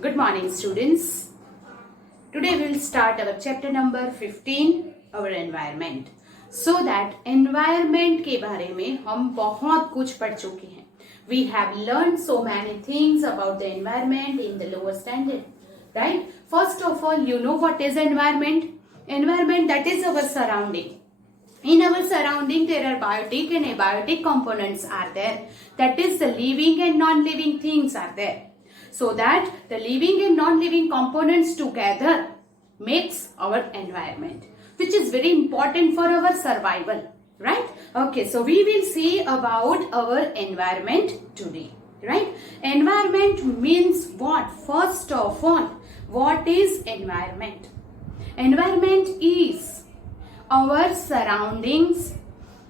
Good morning, students. Today we'll start our chapter number 15, our environment. So that environment के बारे में हम बहुत कुछ पढ़ चुके हैं. We have learned so many things about the environment in the lower standard, right? First of all, you know what is environment? Environment, that is our surrounding. In our surrounding, there are biotic and abiotic components are there. That is, the living and non-living things are there. So that the living and non-living components together makes our environment, which is very important for our survival, right? Okay, so we will see about our environment today, right? Environment means what? First of all, what is environment? Environment is our surroundings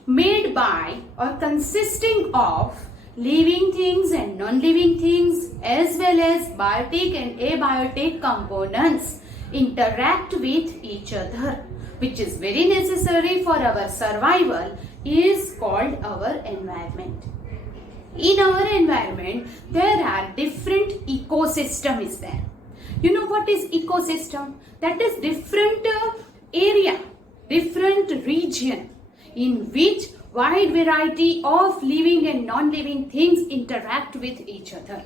made by or consisting of living things and non-living things as well as biotic and abiotic components interact with each other, which is very necessary for our survival, is called our environment. In our environment, there are different ecosystem is there. You know what is ecosystem? That is different area, different region in which wide variety of living and non-living things interact with each other.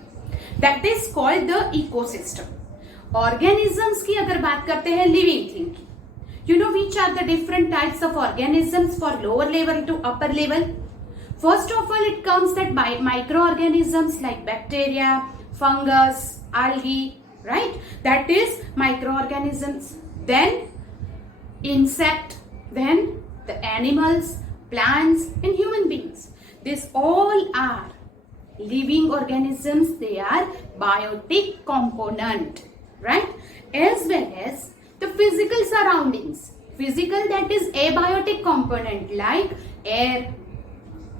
That is called the ecosystem. Organisms की अगर बात करते हैं living thing की, you know which are the different types of organisms for lower level to upper level? First of all, it comes that by microorganisms like bacteria, fungus, algae, right? That is microorganisms. Then insect, then the animals, plants and human beings. These all are living organisms. They are biotic component, right? As well as the physical surroundings. Physical, that is abiotic component like air,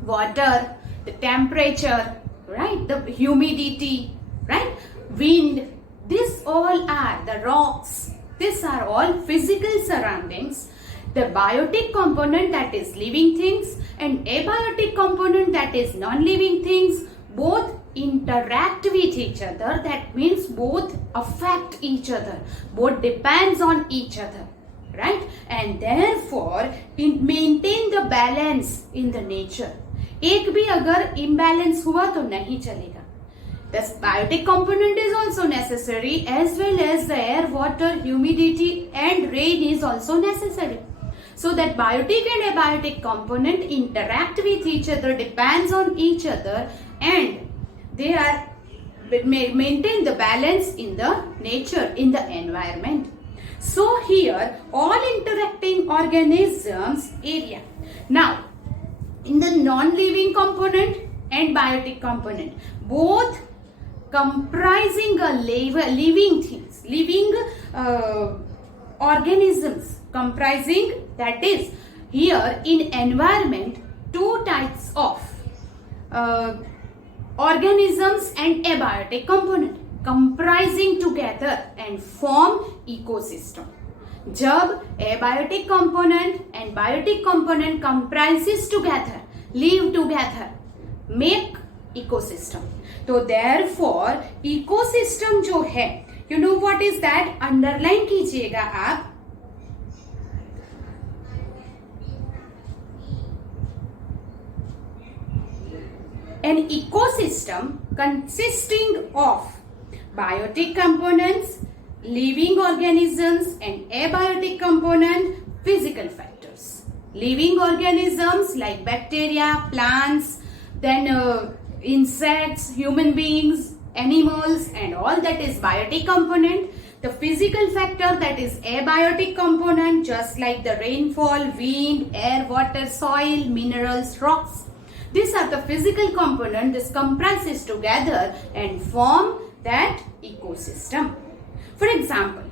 water, the temperature, right? The humidity, right? Wind. These all are the rocks. These are all physical surroundings. The biotic component, that is living things, and abiotic component, that is non-living things, both interact with each other. That means both affect each other, both depends on each other, right? And therefore it maintain the balance in the nature. एक भी अगर imbalance हुआ तो नहीं चलेगा. The biotic component is also necessary as well as the air, water, humidity and rain is also necessary. So that biotic and abiotic component interact with each other, depends on each other, and they are maintain the balance in the nature, in the environment. So here all interacting organisms area. Now in the non-living component and biotic component, both comprising a living things, living organisms comprising, that is here in environment two types of organisms and abiotic component comprising together and form ecosystem. जब abiotic component and biotic component comprises together, live together, make ecosystem. तो therefore ecosystem जो है, you know what is that? Underline कीजिएगा आप. An ecosystem consisting of biotic components, living organisms and abiotic component, physical factors. Living organisms like bacteria, plants, then insects, human beings, animals and all, that is biotic component. The physical factor, that is abiotic component, just like the rainfall, wind, air, water, soil, minerals, rocks. These are the physical component. This comprises together and form that ecosystem. For example,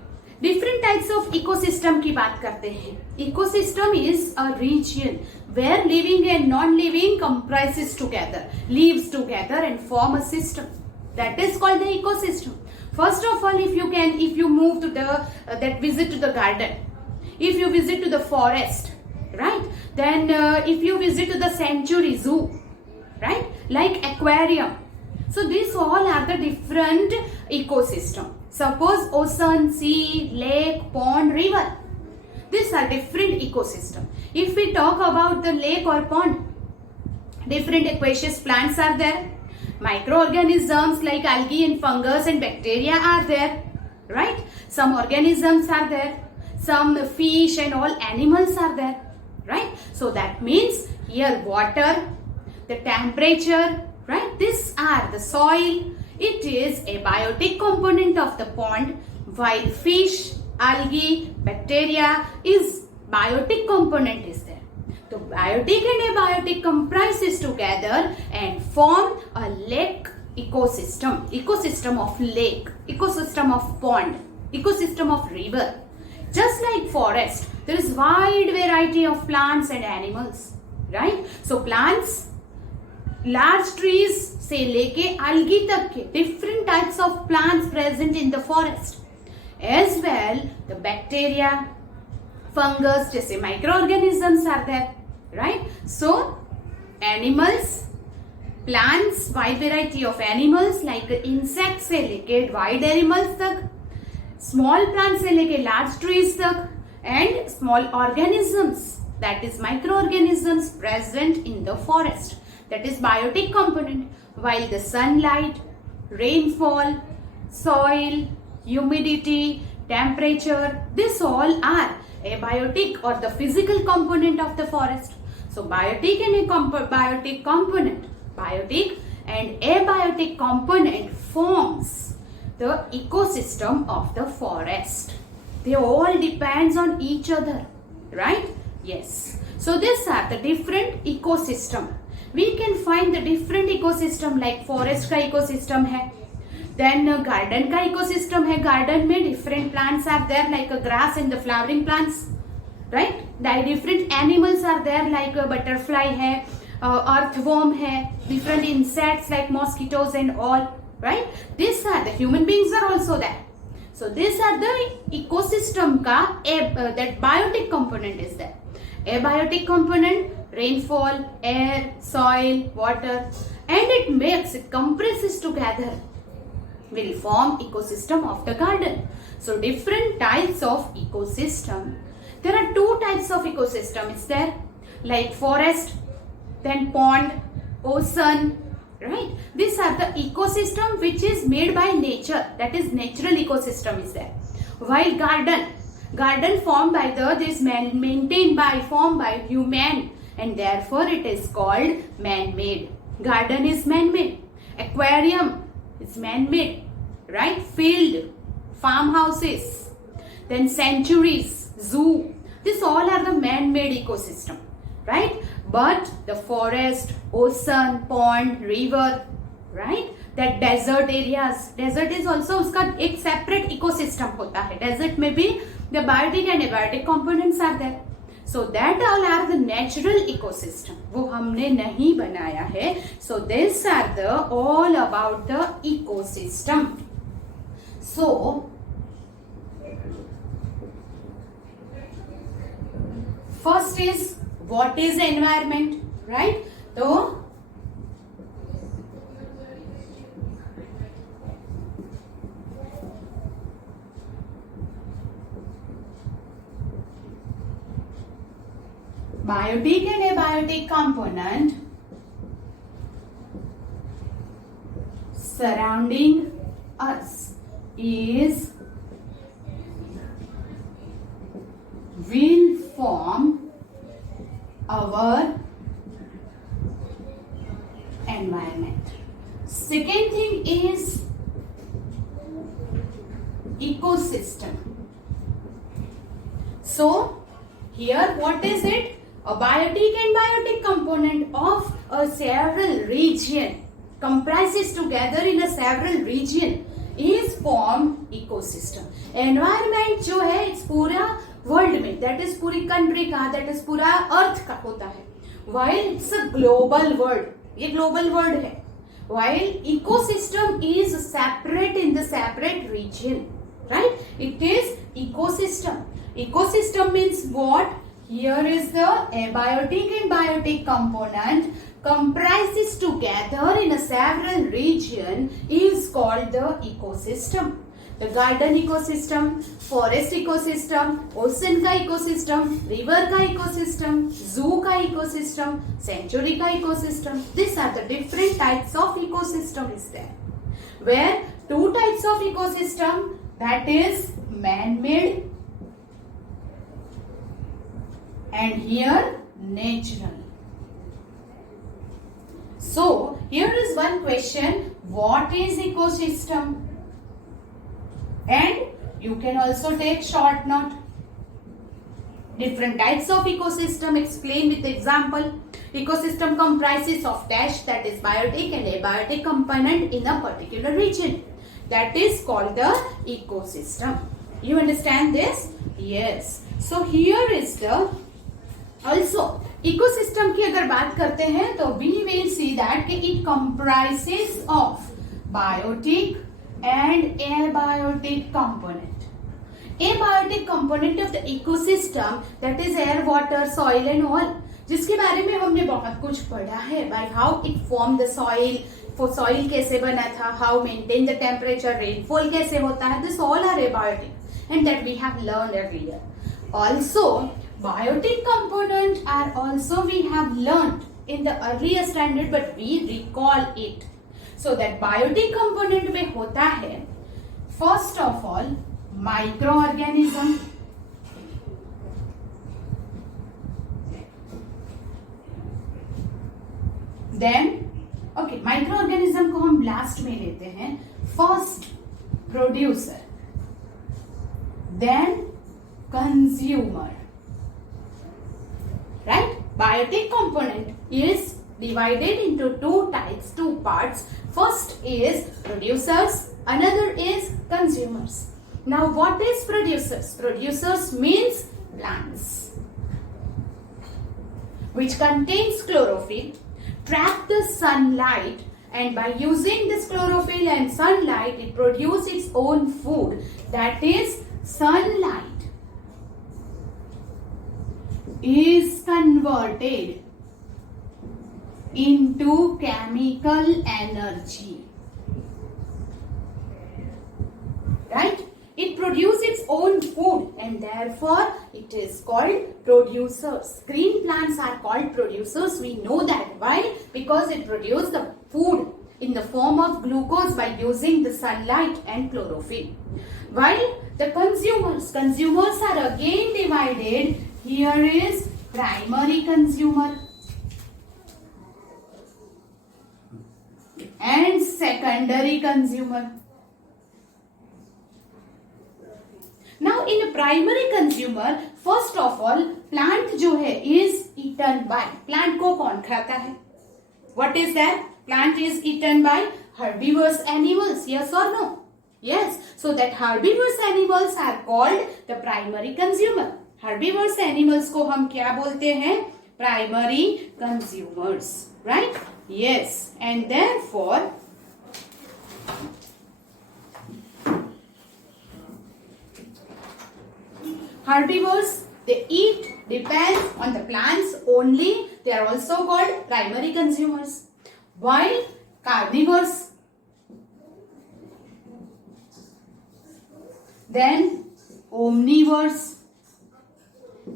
different types of ecosystem की बात करते हैं. Ecosystem is a region where living and non-living comprises together, lives together and form a system. That is called the ecosystem. First of all, if you move to the visit to the garden, if you visit to the forest, right? Then if you visit to the sanctuary zoo, right? Like aquarium, So these all are the different ecosystem. Suppose ocean, sea, lake, pond, river. These are different ecosystem. If we talk about the lake or pond, different aquatic plants are there. Microorganisms like algae and fungus and bacteria are there, right? Some organisms are there. Some fish and all animals are there, right? So that means here water, the temperature, right? These are the soil. It is a biotic component of the pond, while fish, algae, bacteria is biotic component is there. So biotic and abiotic comprises together and form a lake ecosystem. Ecosystem of lake, ecosystem of pond, ecosystem of river. Just like forest, there is wide variety of plants and animals, right? So plants, large trees से लेके algae तक के different types of plants present in the forest. As well, the bacteria, fungus जैसे microorganisms are there, right? So animals, plants, wide variety of animals like insects से लेके wide animals तक, small plants से लेके large trees तक, and small organisms, that is microorganisms present in the forest, that is biotic component, while the sunlight, rainfall, soil, humidity, temperature, this all are abiotic or the physical component of the forest. So biotic and abiotic component, biotic and abiotic component forms the ecosystem of the forest. They all depends on each other, right? Yes. So these are the different ecosystem. We can find the different ecosystem like forest का ecosystem है, then garden का ecosystem है. Garden में different plants are there like a grass and the flowering plants, right? Different animals are there like a butterfly है, earthworm है, different insects like mosquitoes and all, right? These are the human beings are also there. So these are the ecosystem का that biotic component is there. Abiotic component, rainfall, air, soil, water, and it compresses together will form ecosystem of the garden. So different types of ecosystem. There are two types of ecosystem is there, like forest, then pond, ocean, right? These are the ecosystem which is made by nature, that is natural ecosystem is there. While garden formed by formed by human, and therefore it is called man-made. Garden is man-made. Aquarium is man-made, right? Field, farmhouses, then sanctuaries, zoo. These all are the man-made ecosystem, right? But the forest, ocean, pond, river, right? That desert areas, desert is also उसका एक separate ecosystem होता है. Desert में भी the biotic and abiotic components are there. So that all are the natural ecosystem. वो हमने नहीं बनाया है. So these are the all about the ecosystem. So first is what is environment, right? So biotic and abiotic component surrounding us is will form our environment. Second thing is ecosystem. So here what is it? A biotic and biotic component of a several region comprises together in a several region is formed ecosystem. Environment जो है इस पूरा world में, that is पूरी country का, that is पूरा अर्थ का होता है. While it's a global world, ये global world है. While ecosystem is separate in the separate region, right? It is ecosystem. Ecosystem means what? Here is the abiotic and biotic component comprises together in a several region is called the ecosystem. The garden ecosystem, forest ecosystem, ocean का ecosystem, river का ecosystem, zoo का ecosystem, sanctuary का ecosystem. These are the different types of ecosystem is there. Where two types of ecosystem, that is man-made and here natural. So here is one question, what is ecosystem? And you can also take short note. Different types of ecosystem explained with example. Ecosystem comprises of dash, that is biotic and abiotic component in a particular region. That is called the ecosystem. You understand this? Yes. So here is the also ecosystem की अगर बात करते हैं तो we will see that it comprises of biotic and abiotic component. Abiotic component of the ecosystem, that is air, water, soil and all, जिसके बारे में हमने बहुत कुछ पढ़ा है. By how it formed the soil, for soil कैसे बना था, how maintain the temperature, rainfall कैसे होता है, this all are abiotic and that we have learned earlier. Also biotic component are also we have learned in the earlier standard but we recall it. So that biotic component में होता है first of all microorganism, then okay microorganism को हम last में लेते हैं. First producer, then consumer. Right? Biotic component is divided into two types, two parts. First is producers, another is consumers. Now what is producers? Producers means plants, which contains chlorophyll, trap the sunlight, and by using this chlorophyll and sunlight it produces its own food, that is sunlight is converted into chemical energy. Right? It produces its own food and therefore it is called producers. Green plants are called producers. We know that. Why? Because it produces the food in the form of glucose by using the sunlight and chlorophyll. While the consumers are again divided. Here is primary consumer and secondary consumer. Now in a primary consumer, first of all, plant जो है is eaten by. Plant को कौन खाता है? What is that? Plant is eaten by herbivorous animals. Yes or no? Yes. So that herbivorous animals are called the primary consumer. Herbivorous animals को हम क्या बोलते हैं? Primary consumers. Right? Yes. And therefore herbivores, they eat depends on the plants only. They are also called primary consumers. While carnivores, then omnivores.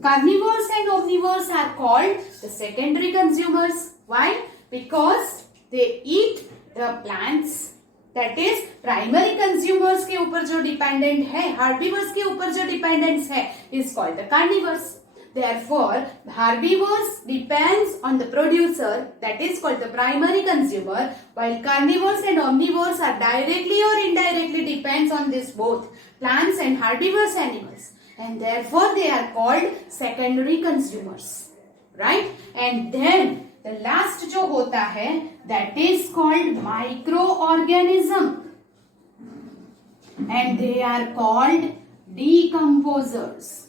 Carnivores and omnivores are called the secondary consumers. Why? Because they eat the plants. That is primary consumers के ऊपर जो dependent है, herbivores के ऊपर जो dependence है, is called the carnivores. Therefore, herbivores depends on the producer, that is called the primary consumer, while carnivores and omnivores are directly or indirectly depends on this both plants and herbivorous animals, and therefore they are called secondary consumers, right? And then the last जो होता है, that is called microorganism, and they are called decomposers.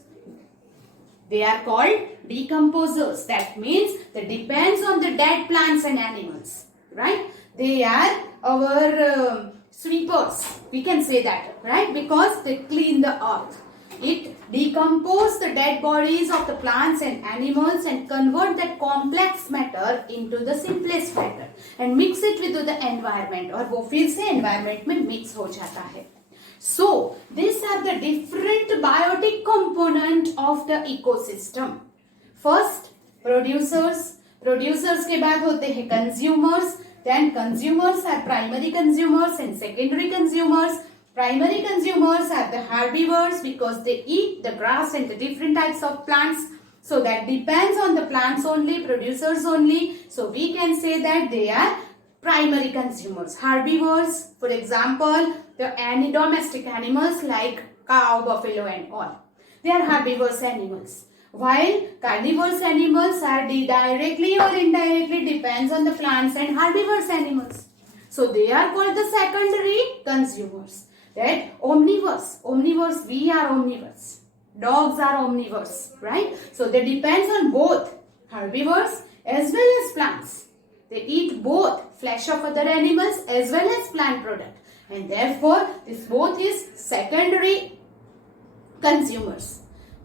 They are called decomposers. That means that depends on the dead plants and animals, right? They are our sweepers. We can say that, right? Because they clean the earth. It decomposes the dead bodies of the plants and animals and convert that complex matter into the simplest matter and mix it with the environment, और वो फिर से environment में mix हो जाता है. So these are the different biotic component of the ecosystem. First, producers के बाद होते हैं consumers. Then consumers are primary consumers and secondary consumers. Primary consumers are the herbivores because they eat the grass and the different types of plants. So that depends on the plants only, producers only. So we can say that they are primary consumers. Herbivores, for example, the domestic animals like cow, buffalo and all. They are herbivorous animals. While carnivorous animals are directly or indirectly depends on the plants and herbivorous animals. So they are called the secondary consumers. That omnivores, we are omnivores. Dogs are omnivores, right? So they depends on both herbivores as well as plants. They eat both flesh of other animals as well as plant product. And therefore, this both is secondary consumers.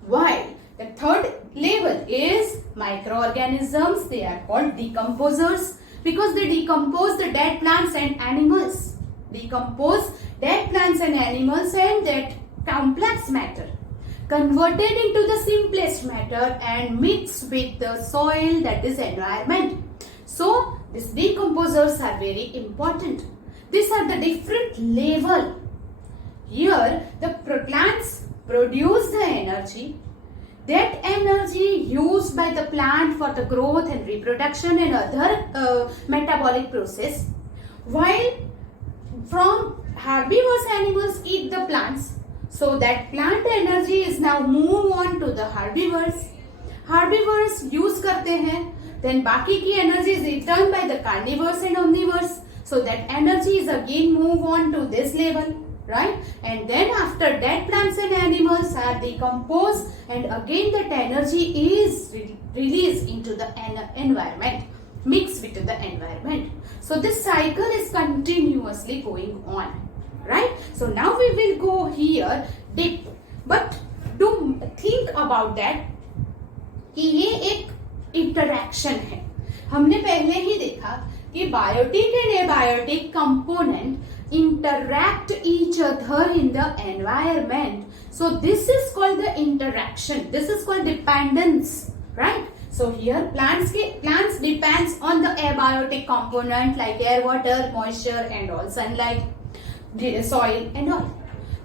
While the third level is microorganisms. They are called decomposers because they decompose the dead plants and animals. Decompose dead plants and animals and that complex matter. Converted into the simplest matter and mixed with the soil, that is environment. So, these decomposers are very important. These are the different level. Here, the plants produce the energy. That energy used by the plant for the growth and reproduction and other metabolic process. While from herbivorous animals eat the plants. So that plant energy is now move on to the herbivores. Herbivores use करते हैं. Then बाकी की energy is returned by the carnivores and omnivores. So that energy is again move on to this level. Right? And then after dead plants and animals are decomposed and again that energy is released into the environment, mixed with the environment. So this cycle is continuously going on. Right? So now we will go here deep. But do think about that कि ये एक interaction है. हमने पहले ही देखा कि biotic and abiotic component interact each other in the environment. So this is called the interaction. This is called dependence, right? So here plants depends on the abiotic component like air, water, moisture and all, sunlight, soil and all.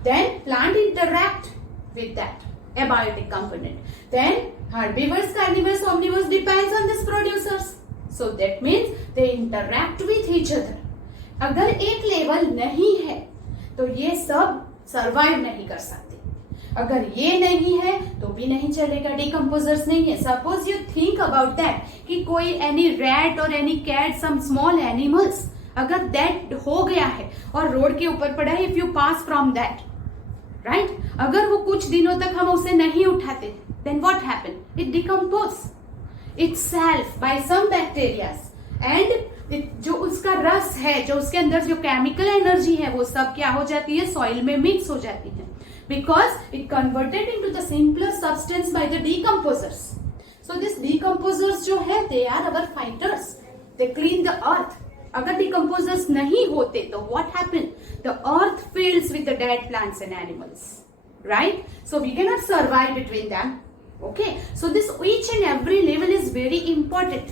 Then plant interact with that abiotic component. Then herbivores, carnivores, omnivores depends on these producers. So that means they interact with each other. अगर एक level नहीं है तो ये सब survive नहीं कर सकते. अगर ये नहीं है तो भी नहीं चलेगा. डिकम्पोजर्स नहीं है. Suppose you think about that कि कोई एनी रैट और any cat, some small animals अगर डेड हो गया है और रोड के ऊपर पड़ा है, if you pass from that, right, अगर वो कुछ दिनों तक हम उसे नहीं उठाते, then what happen? It decompose itself by some bacterias and जो उसका रस है, जो उसके अंदर जो केमिकल एनर्जी है, वो सब क्या हो जाती है? सॉइल में मिक्स हो जाती है. Because it converted into the simpler substance by the decomposers. So this decomposers जो है, they are our fighters. They clean the earth. अगर डिकम्पोजर्स नहीं होते तो what happen? The earth fills with the dead plants and animals, right? So we can not survive between them. Okay, so this each and every level is very important,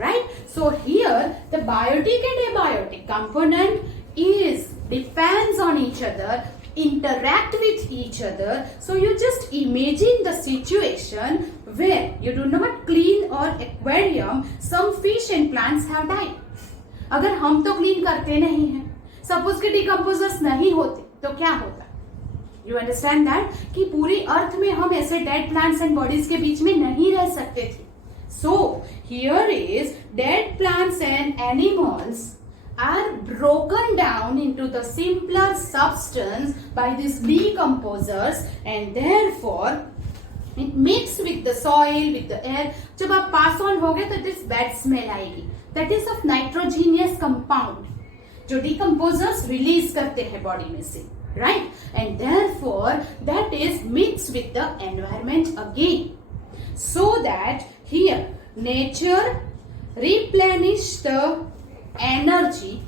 right? So here the biotic and abiotic component depends on each other, interact with each other. So you just imagine the situation where you do not clean or aquarium, some fish and plants have died. अगर हम तो clean करते नहीं हैं, suppose के decomposers नहीं होते तो क्या होता? यू अंडरस्टैंड दैट कि पूरी अर्थ में हम ऐसे डेड प्लांट्स एंड बॉडीज के बीच में नहीं रह सकते थे. So here is dead plants and animals are broken down into the simpler substance by this decomposers and therefore it mix with the soil, with the air. जब आप pass on हो गए तो दिस बैड स्मेल आएगी. That is of nitrogenous compound जो decomposers release करते हैं body में से. right? And therefore that is mixed with the environment again, so that here nature replenish the energy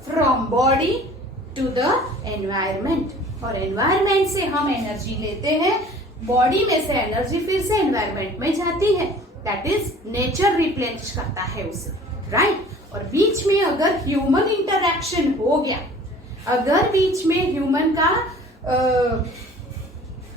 from body to the environment, और environment से हम energy लेते हैं, बॉडी में से एनर्जी फिर से एनवायरमेंट में जाती है, दैट इज नेचर रिप्लेनिश करता है उसे, राइट? और बीच में अगर ह्यूमन इंटरैक्शन हो गया, अगर बीच में ह्यूमन का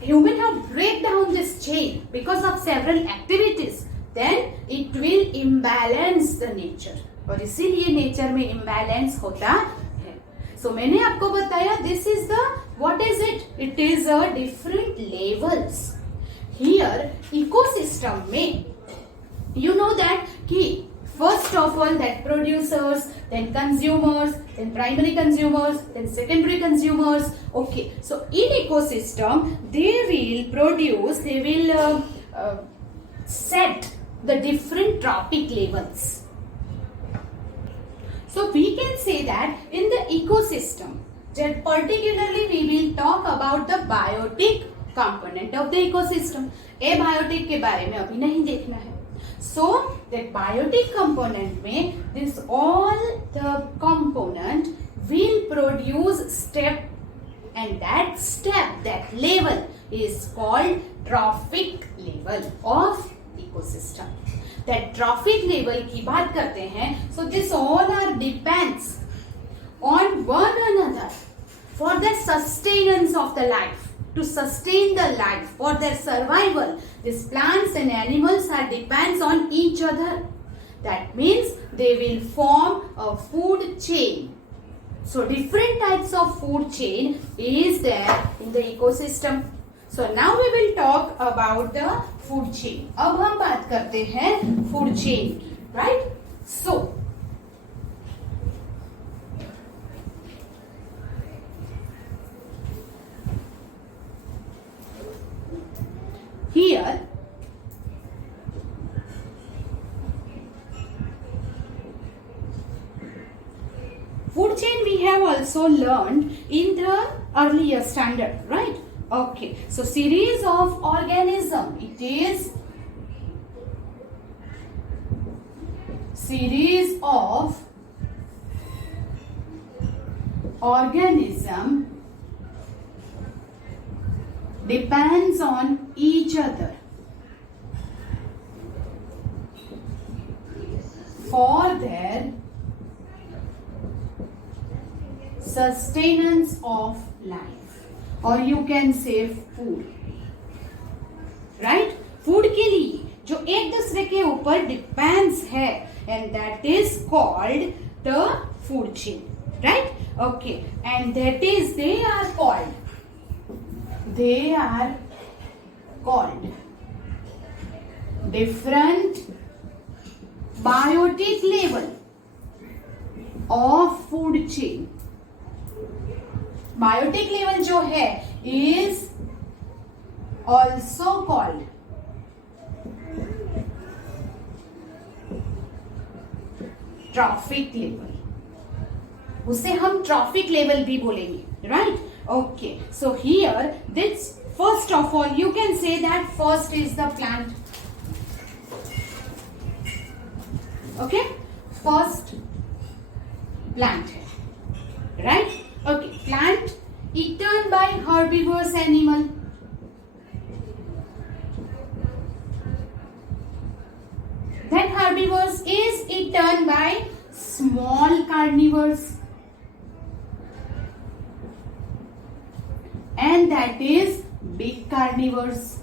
human have break down this chain because of several activities, then it will imbalance the nature, और इसीलिए नेचर में imbalance होता है. So मैंने आपको बताया this is the what is it? It is a different levels. Here ecosystem में you know that कि first of all that producers, then consumers, then primary consumers, then secondary consumers. Okay, so in ecosystem they will produce, they will set the different trophic levels. So we can say that in the ecosystem, that particularly we will talk about the biotic component of the ecosystem. Abiotic के बारे में अभी नहीं देखना है. So that biotic component में this all the component will produce step, and that step, that level is called trophic level of ecosystem. That trophic level की बात करते हैं. So this all are depends on one another for the sustenance of the life. To sustain the life, for their survival, these plants and animals are depends on each other. That means they will form a food chain. So different types of food chain is there in the ecosystem. So now we will talk about the food chain. अब हम बात करते हैं food chain की, right? So here food chain we have also learned in the earlier standard, right? Okay, so series of organism, it is series of organism depends on each other for their sustenance of life, or you can say food, right? Food के लिए जो एक दूसरे के ऊपर depends है, and that is called the food chain, right? Okay, and that is they are called different biotic level of food chain. Biotic level जो है is also called trophic level. उसे हम trophic level भी बोलेंगे, right? Okay, so here this first of all you can say that first is the plant. Okay, first plant है, right? Okay, plant eaten by herbivorous animal. Then herbivores is eaten by small carnivores. And that is big carnivores.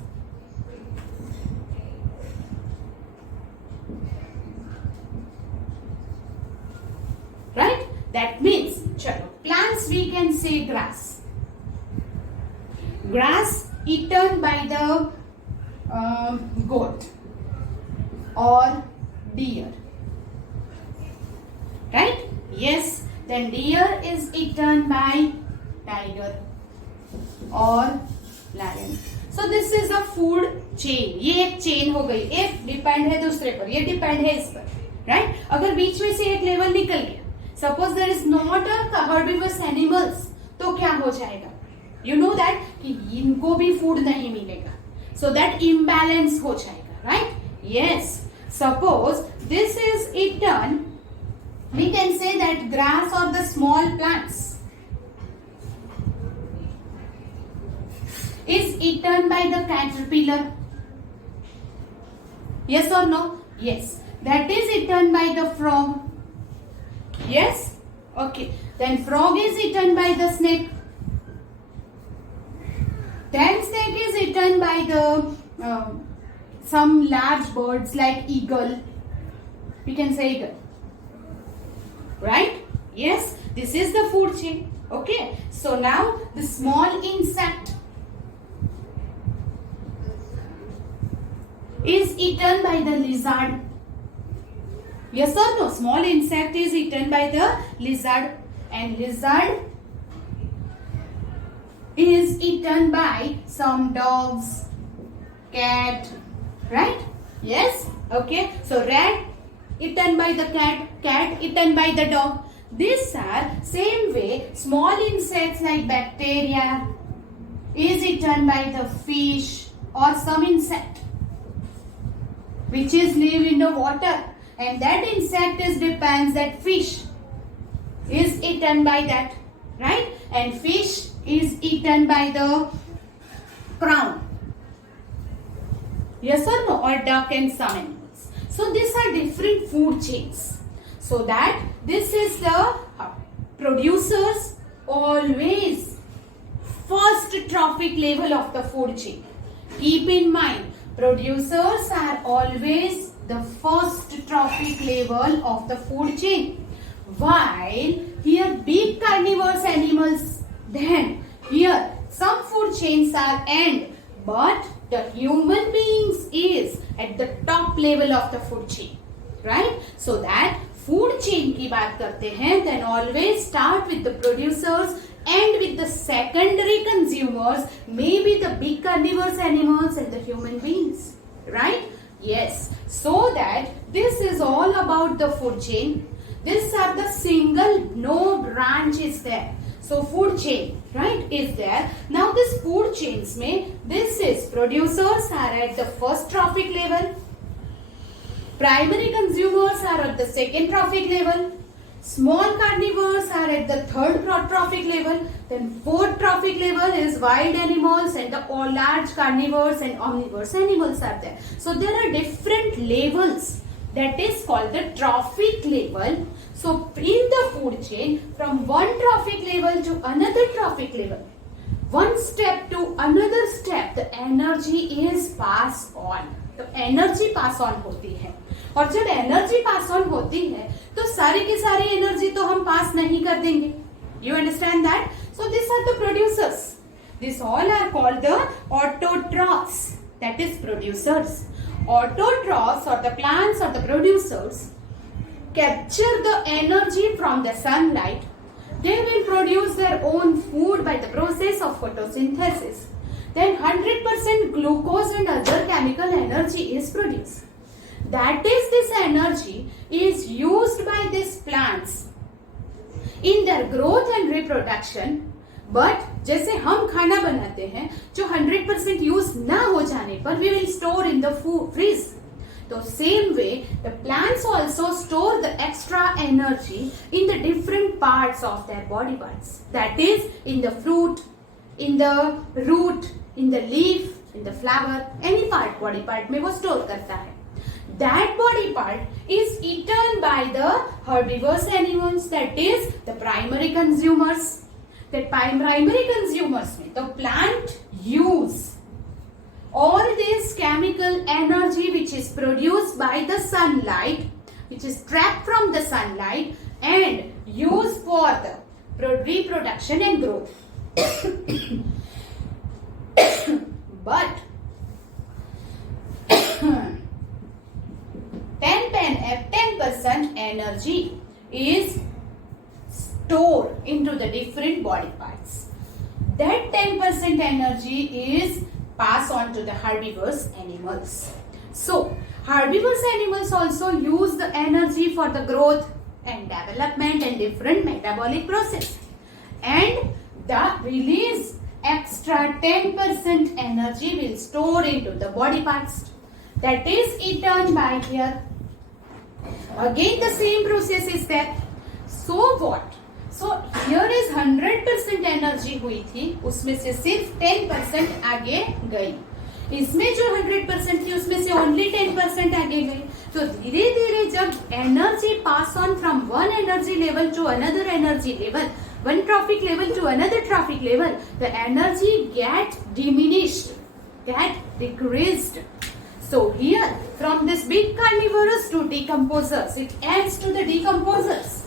Right? That means, plants we can say grass. Grass eaten by the goat or deer. Right? Yes, then deer is eaten by tiger और lion. So this is a food chain. ये एक chain हो गई, एक depend है दूसरे पर, ये डिपेंड है इस पर, राइट? अगर बीच में से एक लेवल निकल गया, suppose there is not a herbivorous animals, तो तो क्या हो जाएगा, यू नो दैट कि इनको भी फूड नहीं मिलेगा, सो दैट इम्बैलेंस हो जाएगा, right? Yes, suppose this is eaten, we can say that grass or the small plants is eaten by the caterpillar. Yes or no? Yes. That is eaten by the frog. Yes? Okay. Then frog is eaten by the snake. Then snake is eaten by the some large birds like eagle. We can say eagle. Right? Yes, this is the food chain. Okay, so now the small insect is eaten by the lizard. Yes or no? Small insect is eaten by the lizard, and lizard is eaten by some dogs, cat, right? Yes, okay, so rat eaten by the cat, cat eaten by the dog. These are same way small insects like bacteria is eaten by the fish or some insect which is live in the water, and that insect is depends that fish is eaten by that, right? And fish is eaten by the crown. Yes or no? Or duck and some animals. So these are different food chains. So that this is the producers always first trophic level of the food chain. Keep in mind, producers are always the first trophic level of the food chain. While here big carnivorous animals, then here some food chains are end, but the human beings is at the top level of the food chain, right? So that food chain की बात करते हैं, then always start with the producers and with the secondary consumers, maybe the big carnivorous animals and the human beings, right? Yes, so that this is all about the food chain. These are the single, no branch is there. So food chain, right, is there. Now this food chains में, this is producers are at the first trophic level, primary consumers are at the second trophic level, small carnivores are at the third trophic level, then fourth trophic level is wild animals, and the all large carnivores and omnivorous animals are there. So there are different levels, that is called the trophic level. So in the food chain, from one trophic level to another trophic level, one step to another step, the energy is passed on. तो energy pass on होती है, और जब energy pass on होती है तो सारी की सारी एनर्जी तो हम पास नहीं कर देंगे. You understand that? So this are the producers. This all are called the autotrophs, that is producers. Autotrophs or the plants or the producers capture the energy from the sunlight. They will produce their own food by the process of photosynthesis. Then 100% glucose and other chemical energy is produced. That is, this energy is used by these plants in their growth and reproduction. But जैसे हम खाना बनाते हैं, जो 100% use ना हो जाने पर we will store in the fridge. तो same way the plants also store the extra energy in the different parts of their body parts. That is in the fruit, in the root, in the leaf, in the flower, any part body part में वो store करता है. That body part is eaten by the herbivorous animals, that is the primary consumers. That primary consumers में the plant use all this chemical energy which is produced by the sunlight, which is trapped from the sunlight and used for the reproduction and growth. But 10% energy is stored into the different body parts. That 10% energy is passed on to the herbivorous animals. So herbivorous animals also use the energy for the growth and development and different metabolic process. And the release extra 10% energy will store into the body parts. That is eaten by here. Again the same process is there. So what? So here is 100% energy हुई थी, उसमें से सिर्फ 10% आगे गई. इसमें जो 100% थी उसमें से ओनली 10% आगे गई. तो धीरे धीरे जब energy pass on from one energy level to another energy level, one trophic level to another trophic level, the energy get diminished, get decreased. So here from this big carnivorous to decomposers, it adds to the decomposers.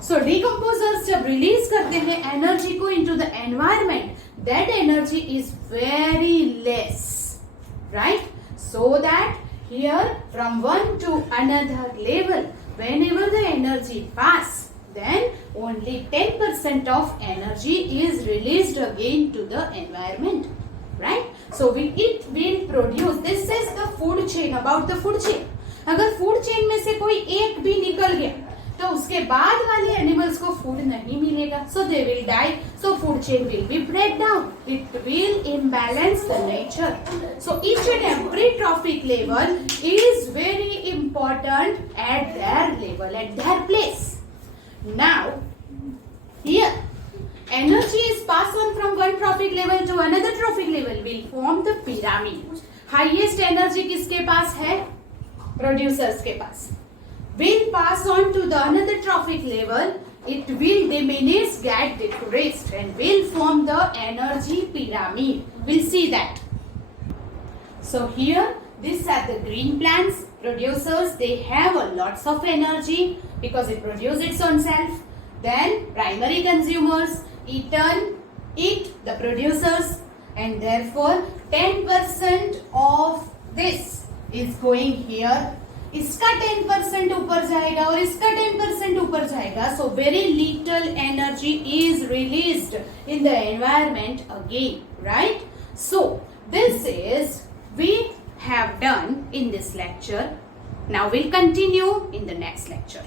So decomposers जब release करते हैं energy को into the environment, that energy is very less, right? So that here from one to another level, whenever the energy pass, then only 10% of energy is released again to the environment, right? So it will produce, this is the food chain, about the food chain. अगर food chain में से कोई एक भी निकल गया तो उसके बाद वाले एनिमल्स को फूड नहीं मिलेगा, so they will die, so food chain will be break down, it will imbalance the nature. So each and every trophic level is very important at their level, at their place. Now here energy is passed on from one trophic level to another trophic level, will form the pyramid. Highest energy किसके पास है? Producers के पास. Will pass on to the another trophic level, it will diminish, get decreased, and will form the energy pyramid. We'll see that. So here these are the green plants. Producers, they have a lots of energy because it produces its own self. Then primary consumers eat the producers, and therefore 10% of this is going here. इसका 10% ऊपर जाएगा और इसका 10% ऊपर जाएगा. So very little energy is released in the environment again, right? So this is we have done in this lecture. Now we'll continue in the next lecture.